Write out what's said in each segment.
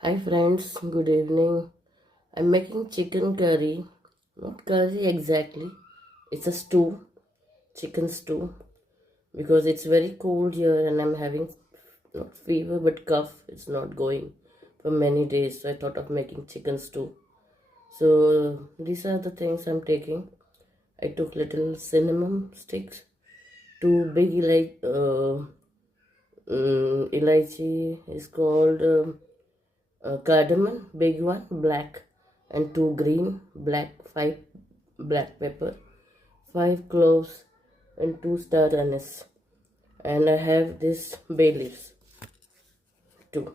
Hi friends, good evening. I'm making chicken curry. Not curry exactly. It's a stew, chicken stew. Because it's very cold here and I'm having not fever but cough. It's not going for many days. So I thought of making chicken stew. So these are the things I'm taking. I took little cinnamon sticks, two big elaichi is called cardamom, big one, black, and two green, black, five black pepper, five cloves, and two star anise. And I have this bay leaves too.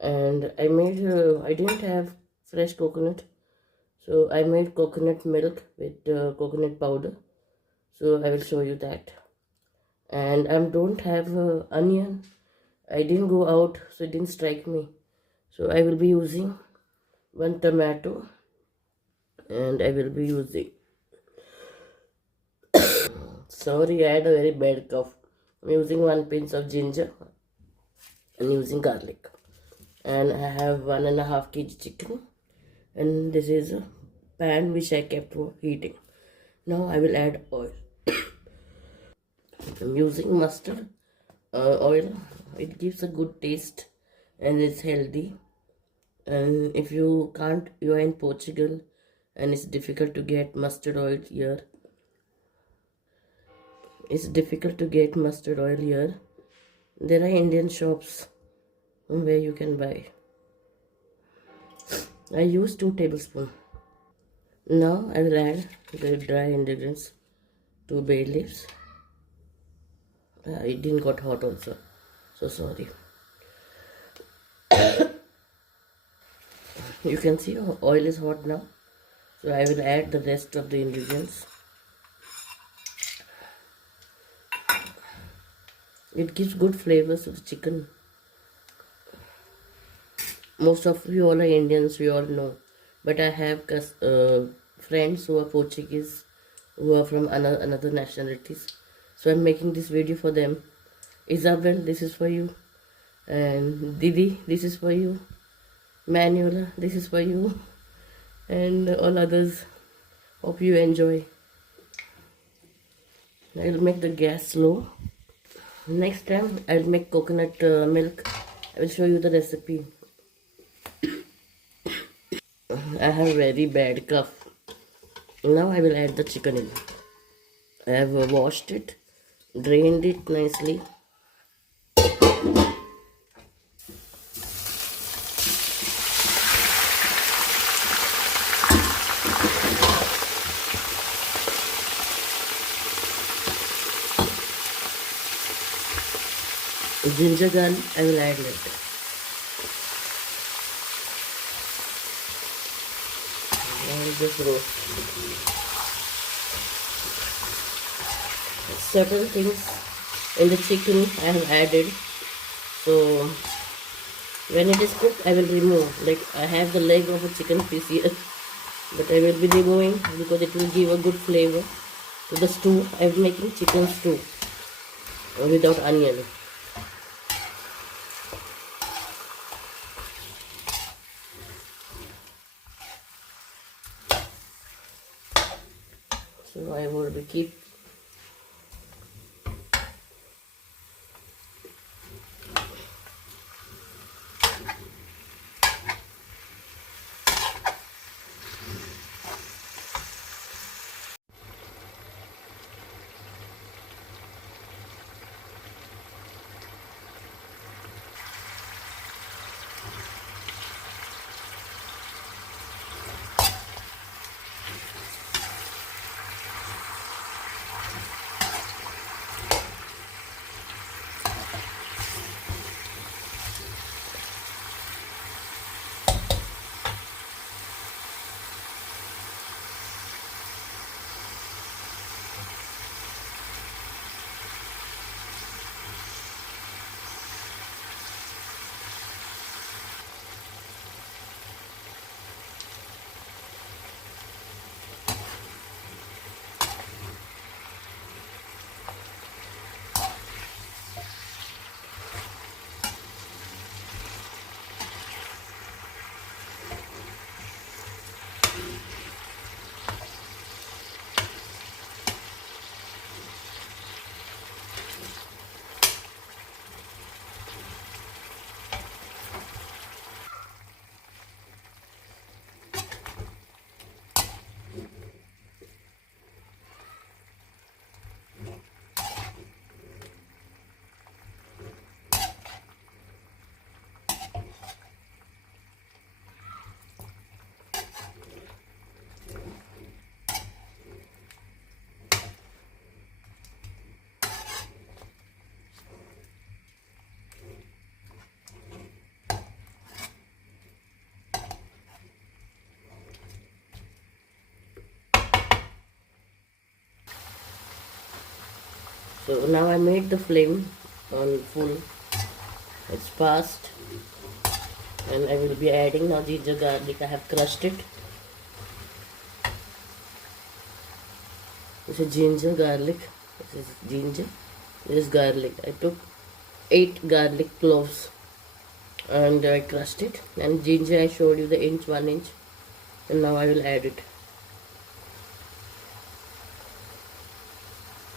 And I didn't have fresh coconut, so I made coconut milk with coconut powder. So I will show you that. And I don't have onion. I didn't go out, so it didn't strike me. So I will be using one tomato and I will be using. Sorry, I had a very bad cough. I'm using one pinch of ginger and using garlic. And I have 1.5 kg chicken. And this is a pan which I kept for heating. Now I will add oil. I'm using mustard oil. It gives a good taste and it's healthy. And if you can't, you are in Portugal and it's difficult to get mustard oil here. It's difficult to get mustard oil here. There are Indian shops where you can buy. I use 2 tablespoons. Now I will add the dry ingredients, 2 bay leaves. It didn't got hot also, so sorry. You can see oil is hot now, so I will add the rest of the ingredients. It gives good flavors to the chicken. Most of you all are Indians, we all know, but I have friends who are Portuguese, who are from another nationalities, so I'm making this video for them. Isabel, this is for you, and Didi, this is for you, Manuela, this is for you, and all others. Hope you enjoy. I'll make the gas slow. Next time I'll make coconut milk. I will show you the recipe. I have very bad cough. Now I will add the chicken in. I have washed it, drained it nicely. Ginger garlic I will add later. I will just roast. Certain things in the chicken I have added. So when it is cooked I will remove. Like I have the leg of a chicken piece here. But I will be removing because it will give a good flavor to the stew. I am making chicken stew without onion. So I will be keep So now I made the flame on full. It's fast. And I will be adding now ginger garlic. I have crushed it. This is ginger garlic. This is ginger. This is garlic. I took 8 garlic cloves and I crushed it. And ginger I showed you the inch, 1 inch. And now I will add it.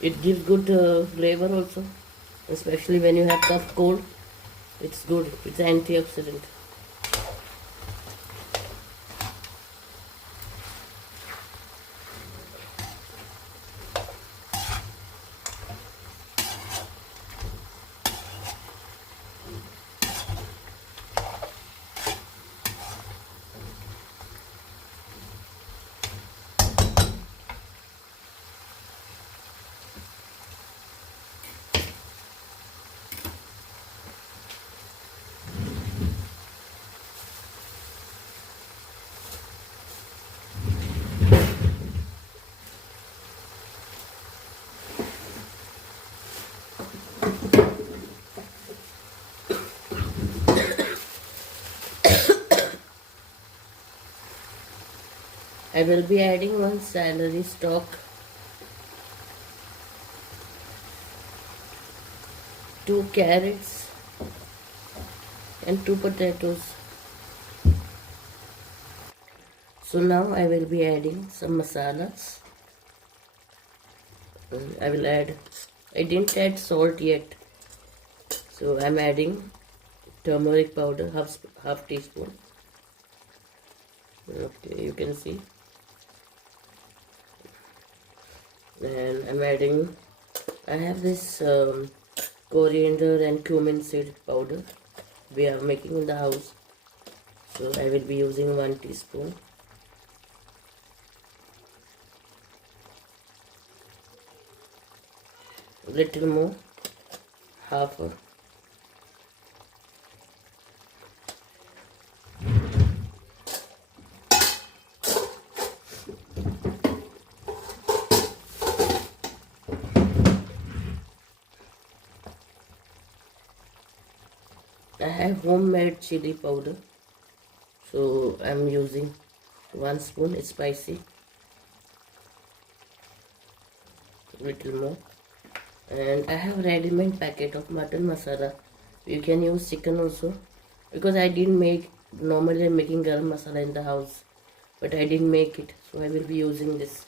It gives good flavor also, especially when you have cough cold. It's good. It's an antioxidant. I will be adding 1 celery stalk, 2 carrots and 2 potatoes. So now I will be adding some masalas. I will add, I didn't add salt yet. So I'm adding turmeric powder, half teaspoon. Okay, you can see. And I'm adding, I have this coriander and cumin seed powder we are making in the house. So I will be using 1 teaspoon. Little more, half a. I have homemade chili powder, so I'm using 1 spoon. It's spicy. Little more. And I have ready-made packet of mutton masala. You can use chicken also, because I didn't make, normally I'm making garam masala in the house, but I didn't make it, so I will be using this.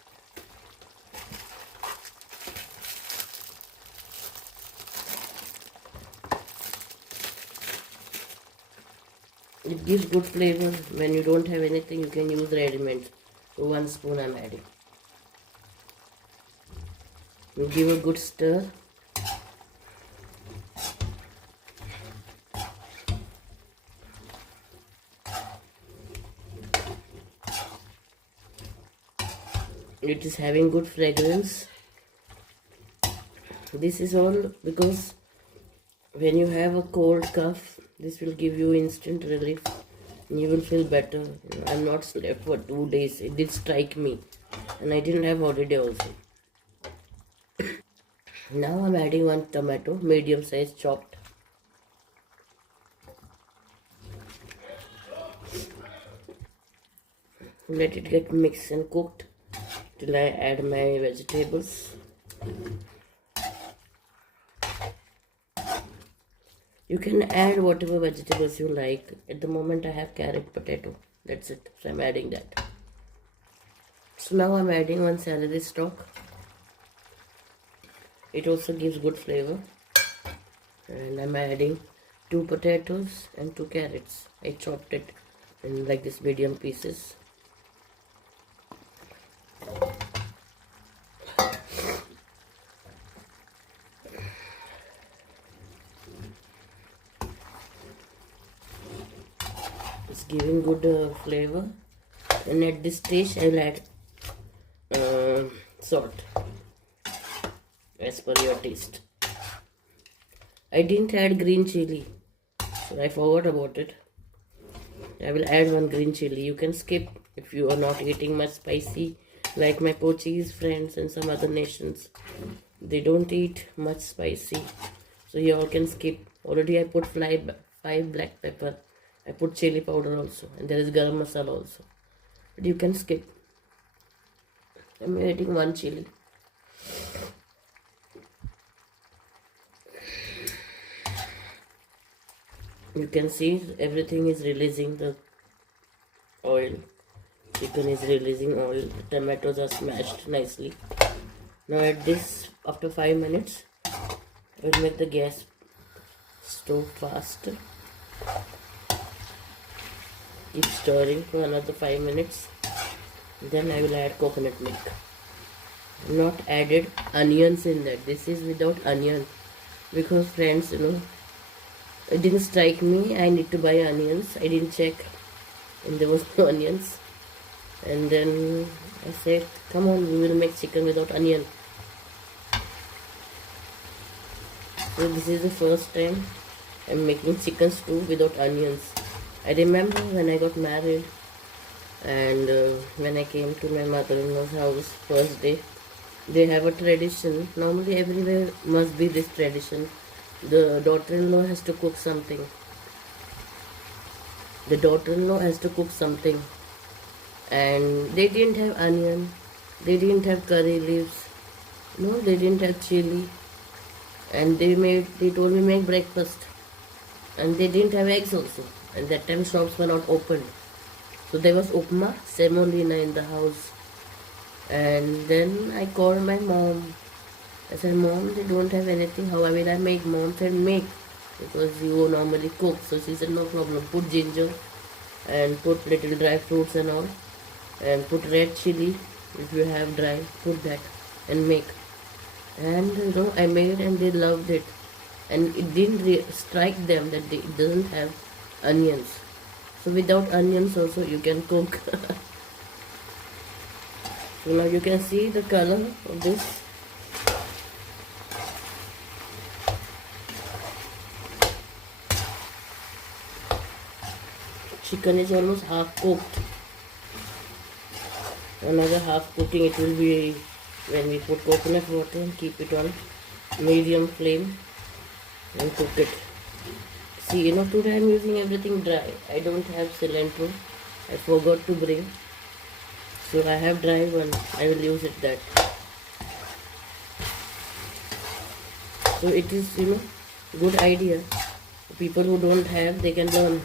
It gives good flavor. When you don't have anything, you can use ready-made. So 1 spoon I'm adding. You give a good stir. It is having good fragrance. This is all because when you have a cold cough, this will give you instant relief and you will feel better. I'm not slept for 2 days. It did strike me and I didn't have holiday also. Now I'm adding 1 tomato, medium size chopped. Let it get mixed and cooked till I add my vegetables. You can add whatever vegetables you like. At the moment I have carrot, potato. That's it. So I'm adding that. So now I'm adding 1 celery stalk. It also gives good flavor. And I'm adding 2 potatoes and 2 carrots. I chopped it in like this medium pieces. It's giving good flavor. And at this stage I will add salt as per your taste. I didn't add green chilli, so I forgot about it. I will add 1 green chilli. You can skip if you are not eating much spicy like my Portuguese friends and some other nations. They don't eat much spicy, so you all can skip. Already I put 5 black pepper. I put chili powder also, and there is garam masala also. But you can skip. I'm adding 1 chili. You can see everything is releasing the oil. Chicken is releasing oil. The tomatoes are smashed nicely. Now add this after 5 minutes. We'll make the gas stove fast. Keep stirring for another 5 minutes. Then I will add coconut milk. Not added onions in that. This is without onion. Because friends, it didn't strike me. I need to buy onions. I didn't check. And there was no onions. And then I said, come on, we will make chicken without onion. So this is the first time I'm making chicken stew without onions. I remember when I got married and when I came to my mother-in-law's house first day, they have a tradition. Normally everywhere must be this tradition. The daughter-in-law has to cook something. The daughter-in-law has to cook something. And they didn't have onion. They didn't have curry leaves. No, they didn't have chili. And they told me make breakfast. And they didn't have eggs also. And that time shops were not opened. So there was upma, semolina in the house. And then I called my mom. I said, Mom, they don't have anything. How will I make? Mom said, make. Because you normally cook. So she said, no problem. Put ginger and put little dry fruits and all. And put red chili. If you have dry, put that and make. And I made and they loved it. And it didn't strike them that it doesn't have onions. So without onions also you can cook. So now you can see the color of this. Chicken is almost half cooked. Another half cooking it will be when we put coconut water and keep it on medium flame and cook it. See, today I'm using everything dry. I don't have cilantro. I forgot to bring. So I have dry one. I will use it that. So it is, good idea. People who don't have, they can learn.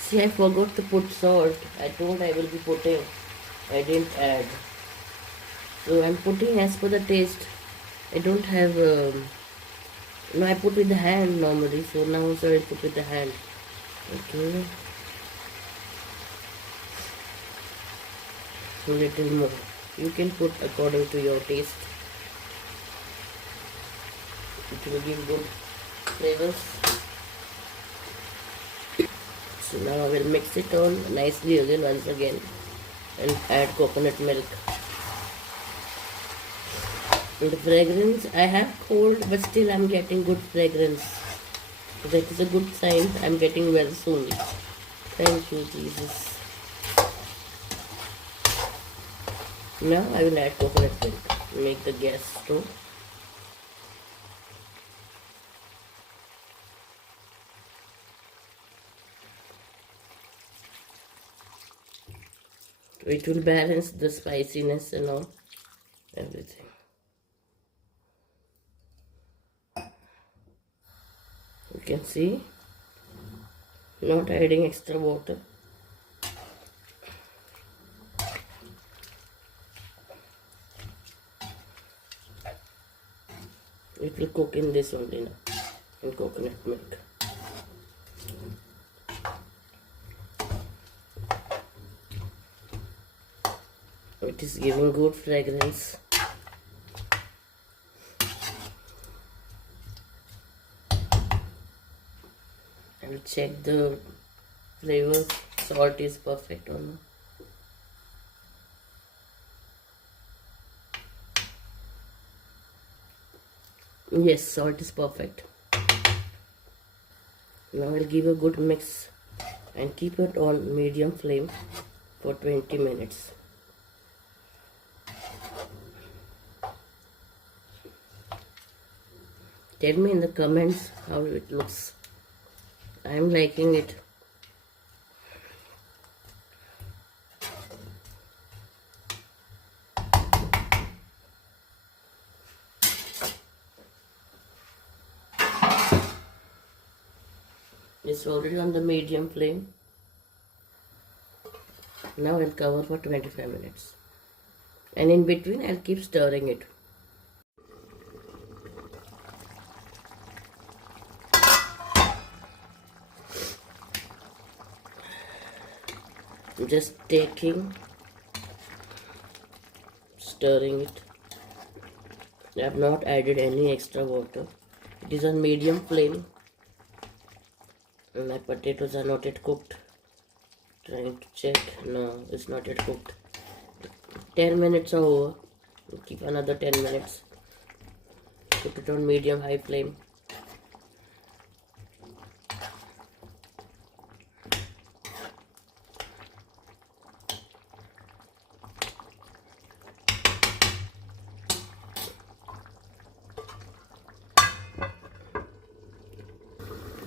See, I forgot to put salt. I told I will be putting. I didn't add. So I'm putting as per the taste. I don't have, I put with the hand normally. So now also I put with the hand. Okay. So little more. You can put according to your taste. It will give good flavors. So now I will mix it all nicely again once again and add coconut milk. And the fragrance, I have cold but still I am getting good fragrance. So that is a good sign. I am getting well soon. Thank you, Jesus. Now I will add coconut milk. Make the gas stove. It will balance the spiciness and all, everything. You can see, not adding extra water. It will cook in this only now, in coconut milk. It is giving good fragrance. I will check the flavors. Salt is perfect or not. Yes, salt is perfect. Now I'll give a good mix and keep it on medium flame for 20 minutes. Tell me in the comments how it looks. I am liking it. It's already on the medium flame. Now I'll cover for 25 minutes. And in between I'll keep stirring it. Just taking, stirring it. I have not added any extra water. It is on medium flame. And my potatoes are not yet cooked. Trying to check. No, it's not yet cooked. 10 minutes are over. We'll keep another 10 minutes. Put it on medium high flame.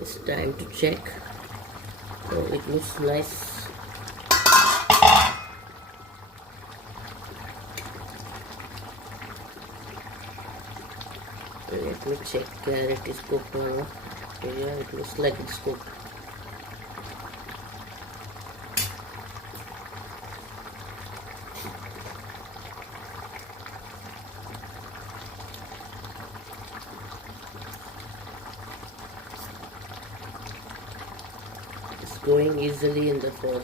It's time to check. Oh, it looks nice. Let me check whether it is cooked or not. Yeah, it looks like it's cooked. It's going easily in the fork.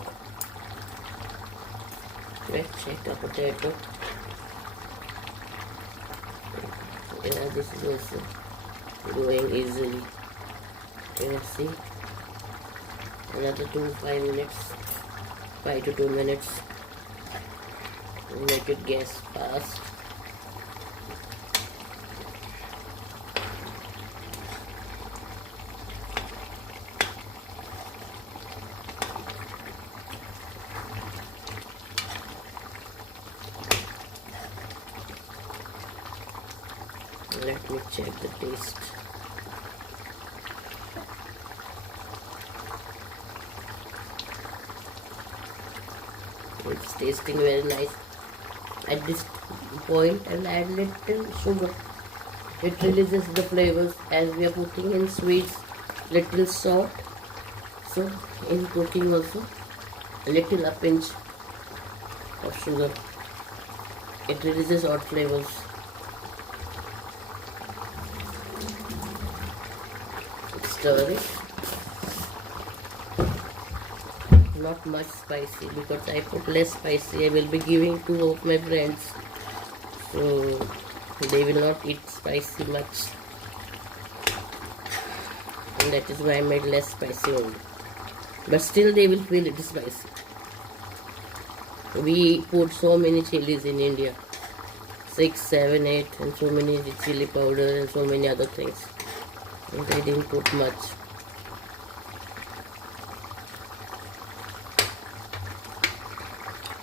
Let's check the potato. Yeah, this is also going easily. You can see. Another 5 minutes. 5 to 2 minutes. Make it gas fast. Let me check the taste. It's tasting very nice. At this point, I'll add little sugar. It releases the flavors as we are cooking in sweets. Little salt. So in cooking also, a pinch of sugar. It releases odd flavors. Stir it. Not much spicy because I put less spicy. I will be giving two of my friends, so they will not eat spicy much, and that is why I made less spicy only. But still they will feel it is spicy. We put so many chilies in India, 6, 7, 8, and so many chili powder and so many other things. And I didn't put much.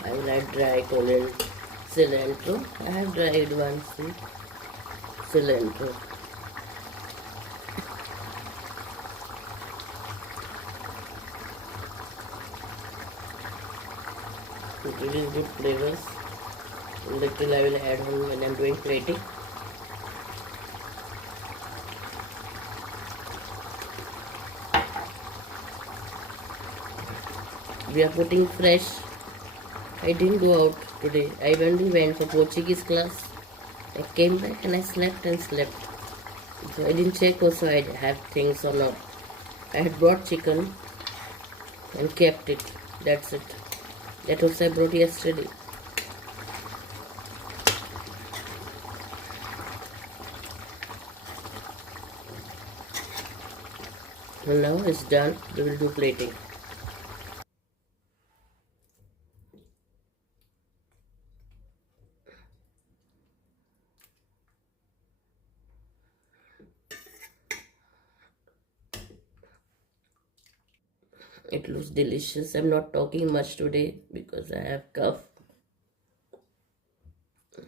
I will add dry coriander, cilantro. I have dried one, see, cilantro. It gives good flavors. Little I will add on when I am doing plating. We are putting fresh. I didn't go out today. I only went for Portuguese class. I came back and I slept and slept. So I didn't check also I have things or not. I had brought chicken and kept it. That's it. That also I brought yesterday. And now it's done. We will do plating. It looks delicious. I'm not talking much today because I have cough.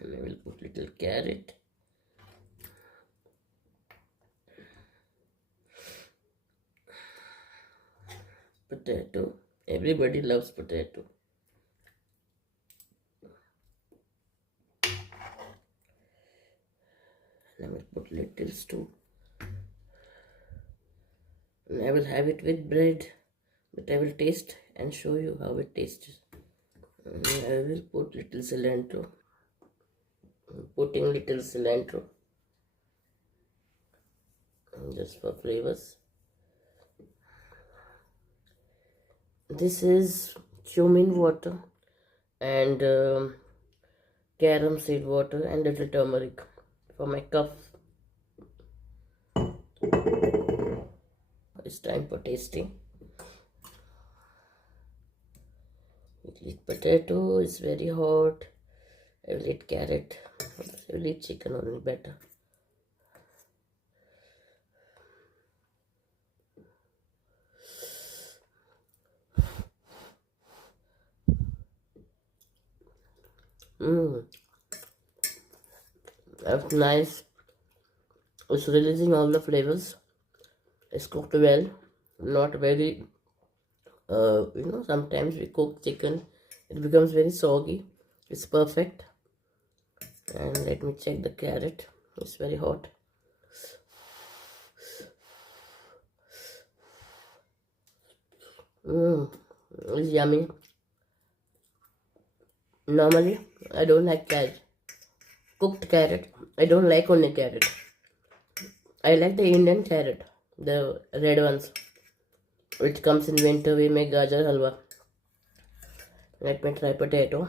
And I will put little carrot. Potato. Everybody loves potato. And I will put little stew. And I will have it with bread. But I will taste and show you how it tastes. And I will put little cilantro. I'm putting little cilantro. And just for flavors. This is cumin water and carom seed water and little turmeric for my cough. It's time for tasting. Eat potato is very hot. I will eat carrot. I will eat chicken only better. That's nice. It's releasing all the flavors. It's cooked well. Not very, sometimes we cook chicken. It becomes very soggy. It's perfect. And let me check the carrot. It's very hot. It's yummy. Normally, I don't like carrot. Cooked carrot. I don't like only carrot. I like the Indian carrot, the red ones, which comes in winter. We make gajar halwa. Let me try potato.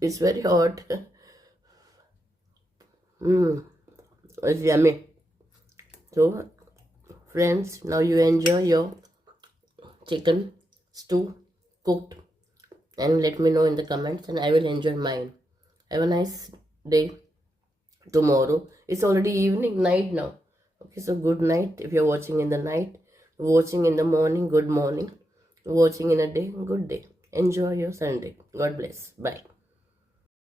It's very hot. It's yummy. So, friends, now you enjoy your chicken stew cooked and let me know in the comments and I will enjoy mine. Have a nice day. Tomorrow it's already evening, night now. Okay, so good night if you're watching in the night. Watching in the morning, good morning. Watching in a day, good day. Enjoy your Sunday. God bless. Bye.